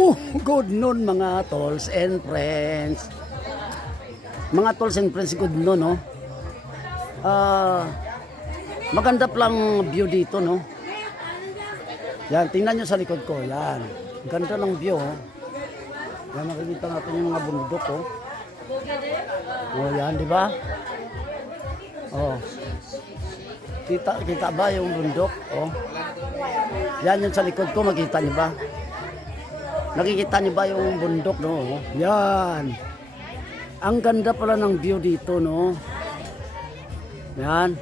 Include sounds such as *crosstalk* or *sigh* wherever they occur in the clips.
Oh, good noon mga tolls and friends. Mga tolls and friends, good noon, no? Ah, maganda lang view dito, no? Yan, tingnan nyo sa likod ko, yan. Ganda ng view, oh. Yan, makikita natin yung mga bundok, oh. Oh, yan, di ba? Oh. Kita, kita ba yung bundok? Oh. Yan yung sa likod ko, makita niyo ba? Nakikita niyo ba yung bundok, no? Yan. Ang ganda pala ng view dito, no? Yan.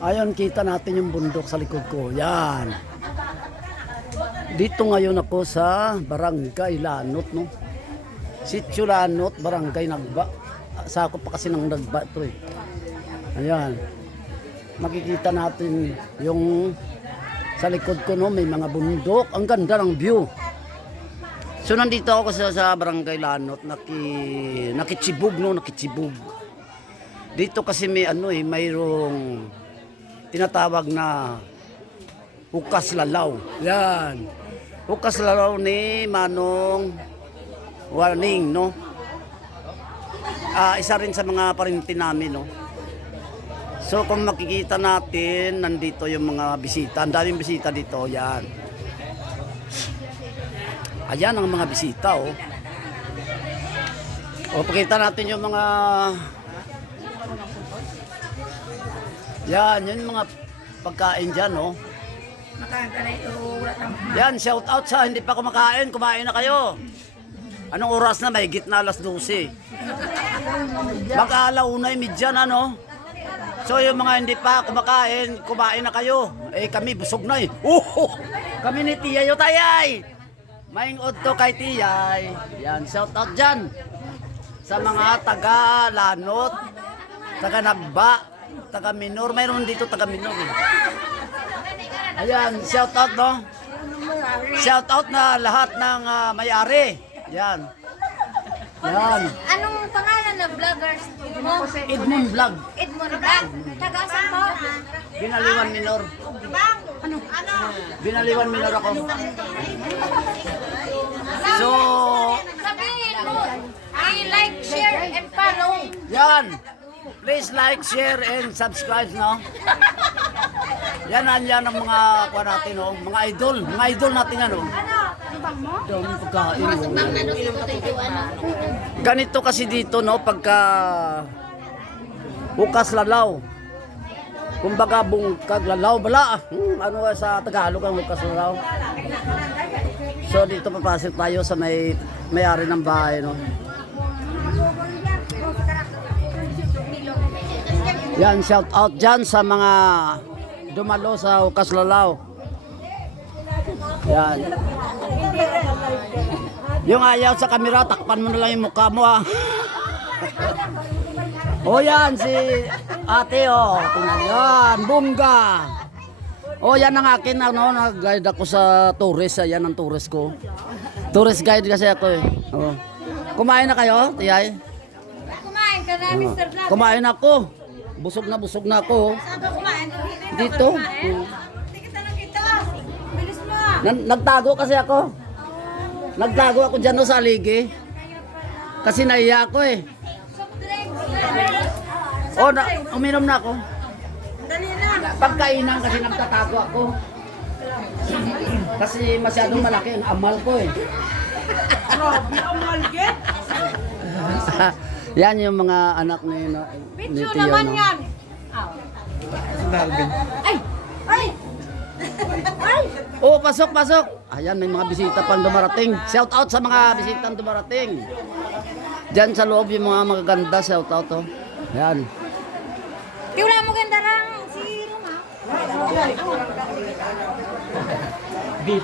Ayon, kita natin yung bundok sa likod ko. Yan. Dito ngayon ako sa Barangay Lanot, no? Sitio Lanot, Barangay Nagba. Sa ako pa kasi ng Nagba ito eh. Ayan. Makikita natin yung sa likod ko no, may mga bundok. Ang ganda ng view. So nandito ako sa, sa Barangay Lanot, naki, nakitsibog no, nakitsibog. Dito kasi may ano eh, mayroong tinatawag na Hukas Lalaw. Yan. Hukas Lalaw ni Manong Warning, no? Ah, isa rin sa mga parinti namin, no? So kung makikita natin, nandito yung mga bisita. Ang daming bisita dito, yan. Ayan ang mga bisita, oh. O, pakita natin yung mga... Yan, yun mga pagkain dyan, oh. Yan, shout out sa hindi pa kumakain, kumain na kayo. Anong oras na? May gitna alas 12. Mag-aalaunay midyan, ano? So yung mga hindi pa kumakain, kumain na kayo. Eh kami busog na eh. Oh, kami ni Tiyay o Tayay. Maing to kay Tiyay. Yan, shout out dyan. Sa mga taga Lanot, taga Nagba, taga Minor. Mayroon dito taga Minor eh. Ayan, shout out no. Shout out na lahat ng ah, may-ari. Yan. Yan. Anong pangalan na vloggers mo? Edmond Vlog. Edmond Vlog. Taga saan mo? Binaliwan Minor. Ano? Ano? Binaliwan Minor ako. So, Sabihin mo, i-like, share, and follow. yan. Please like, share, and subscribe, no? Yan yan ang mga kuha natin, no? Mga idol. Mga idol natin, ano? Dami pagkain, no? Ganito kasi dito, no? Pagka bukas lalaw. Kumbaga bungkag lalaw bala. Hmm, ano sa Tagalog ang bukas lalaw? So dito papasok tayo sa may may-ari ng bahay, no? Yan, shout out dyan sa mga dumalo sa Ukas Lalaw. Yan. Yung ayaw sa kamera, takpan mo na lang yung mukha mo ah. o yan, si ate oh. Tingnan yan, bungga. O yan ang akin, ano, nag-guide ako sa tourist. Yan ang tourist ko. Tourist guide kasi ako eh. Oh. Kumain na kayo, tiyay? Kumain ka na, Mr. Vlog. Kumain ako. Busog na busog na ako. Ka kumain? Dito. Nan- nagtago kasi ako. Nagtago ako dyan no, sa aligi. Kasi naiya ako eh. Soft drinks. O, na, uminom na ako. Pagkainan kasi nagtatago ako. Kasi masyadong malaki ang amal ko eh. Grabe ang malgit. *laughs* Yan yung mga anak ni, na, ni Bitso Tio. naman no? yan. Ay! Oh, pasok, pasok. Ayan, may mga bisita pang dumarating. Shout out sa mga bisitang dumarating. Diyan sa loob yung mga magaganda, shout out oh. Ayan. Di wala mo ganda lang si Roma.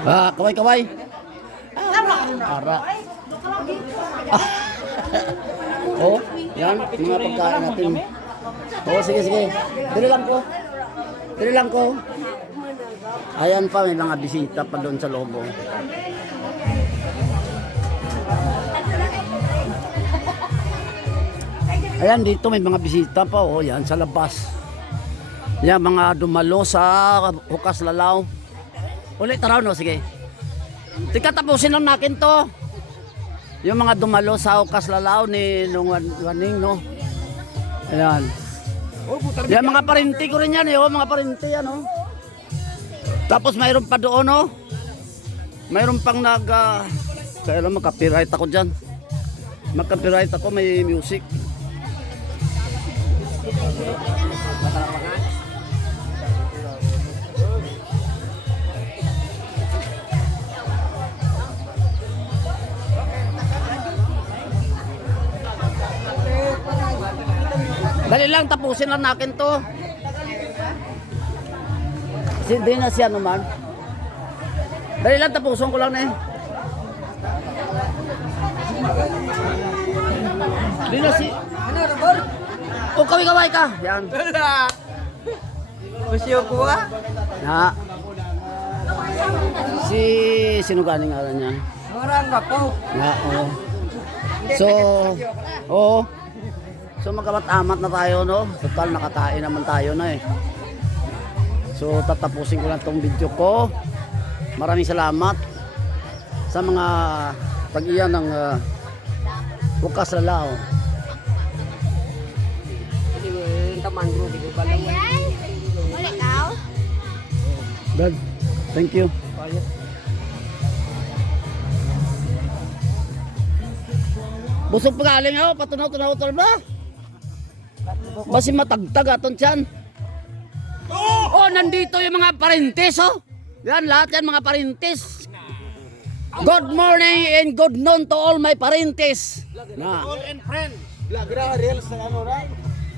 Ah, kaway, kaway. Ara. oh, yan, mga pagkain natin. Oh, sige, sige. Dili lang ko. Dili lang ko. Ayan pa, may mga bisita pa doon sa loob. oh. Ayan, dito may mga bisita pa. Oh, yan, sa labas. Yan, mga dumalo sa Hukas Lalaw. Ulit taraw, no? Sige. Tika tapusin lang natin to. Yung mga dumalo sa Ukas Lalaw ni nung Wan- Waning, no? Ayan. Yan mga parinti ko rin yan, eh, oh, mga parinti yan, oh. Tapos mayroon pa doon, oh. Mayroon pang nag... Uh, kaya lang makapiright ako dyan. Makapiright ako, may music. Dali lang, tapusin lang natin to. Hindi na siya naman. Dali lang, tapusin ko lang na eh. Hindi na si... Ano, Robor? O, kaway-kaway ka. Yan. Wala. Masyo ko ah. Na. Si... Sino galing nga niya? Orang ka po. Na, oo. So, oo. So magamat-amat na tayo, no? Total, nakakain naman tayo na eh. So, tatapusin ko lang tong video ko. Maraming salamat sa mga tag-iyan ng uh, Bukas Lalao. God, thank you. Busog pa galing ako, patunaw-tunaw tol ba? Basi matagtag aton tiyan. Oh, nandito yung mga parintes oh. Yan, lahat yan mga parintes. Good morning and good noon to all my parintes. Na, and friend. Lagra real sa ano na?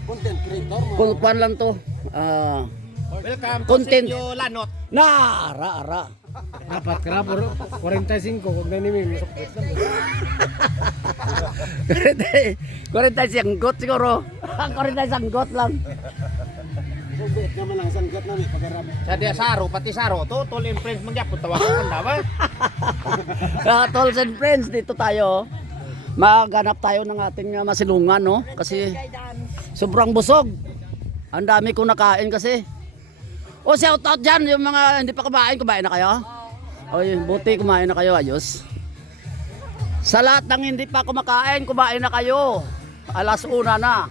Content creator mo. kung kuwan lang to. Ah, Welcome Content. to Sinyo Lanot. na, ara, ara. Dapat ka na, puro 45, kung ni Mim. 40 sanggot siguro. *laughs* 40 sanggot lang. Sugot naman ang sanggat na may pagarap. Sa dia saro, pati saro to, tol and friends magyapon tawag ko kanda ba? *laughs* Ah, tolls and friends, dito tayo. Maganap tayo ng ating uh, masilungan, no? Kasi sobrang busog. Ang dami kong nakain kasi. O shout out dyan, yung mga hindi pa kumain, kumain na kayo? O yun, buti kumain na kayo, ayos. Sa lahat ng hindi pa kumakain, kumain na kayo. Alas una na.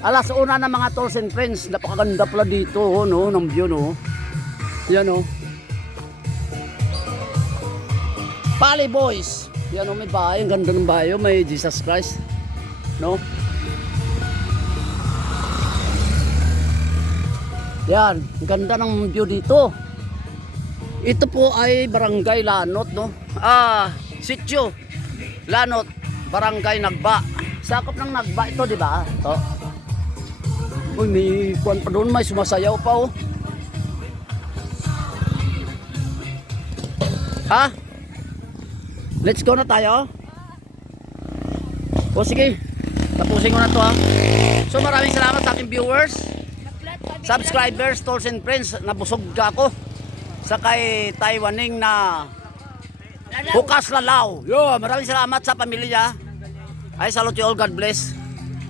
Alas una na mga tolls and friends. Napakaganda pala dito, oh, no? Ng view, no? Yan, oh. Pali Boys. Yan o, may bahay. Ang ganda ng bahay. oh. May Jesus Christ. No? Yan. Ang ganda ng view dito. Ito po ay Barangay Lanot, no? Ah, Sityo. Lanot. Barangay Nagba. Sakop ng Nagba ito, di ba? Ito. Uy, may kuwan pa doon. May sumasayaw pa, oh. Ha? Let's go na tayo. O sige, tapusin ko na to ha. So maraming salamat sa aking viewers, subscribers, tolls and friends. Nabusog ka ako sa kay Taiwaning na Bukas Lalaw. Yo, maraming salamat sa pamilya. I salute you all. God bless.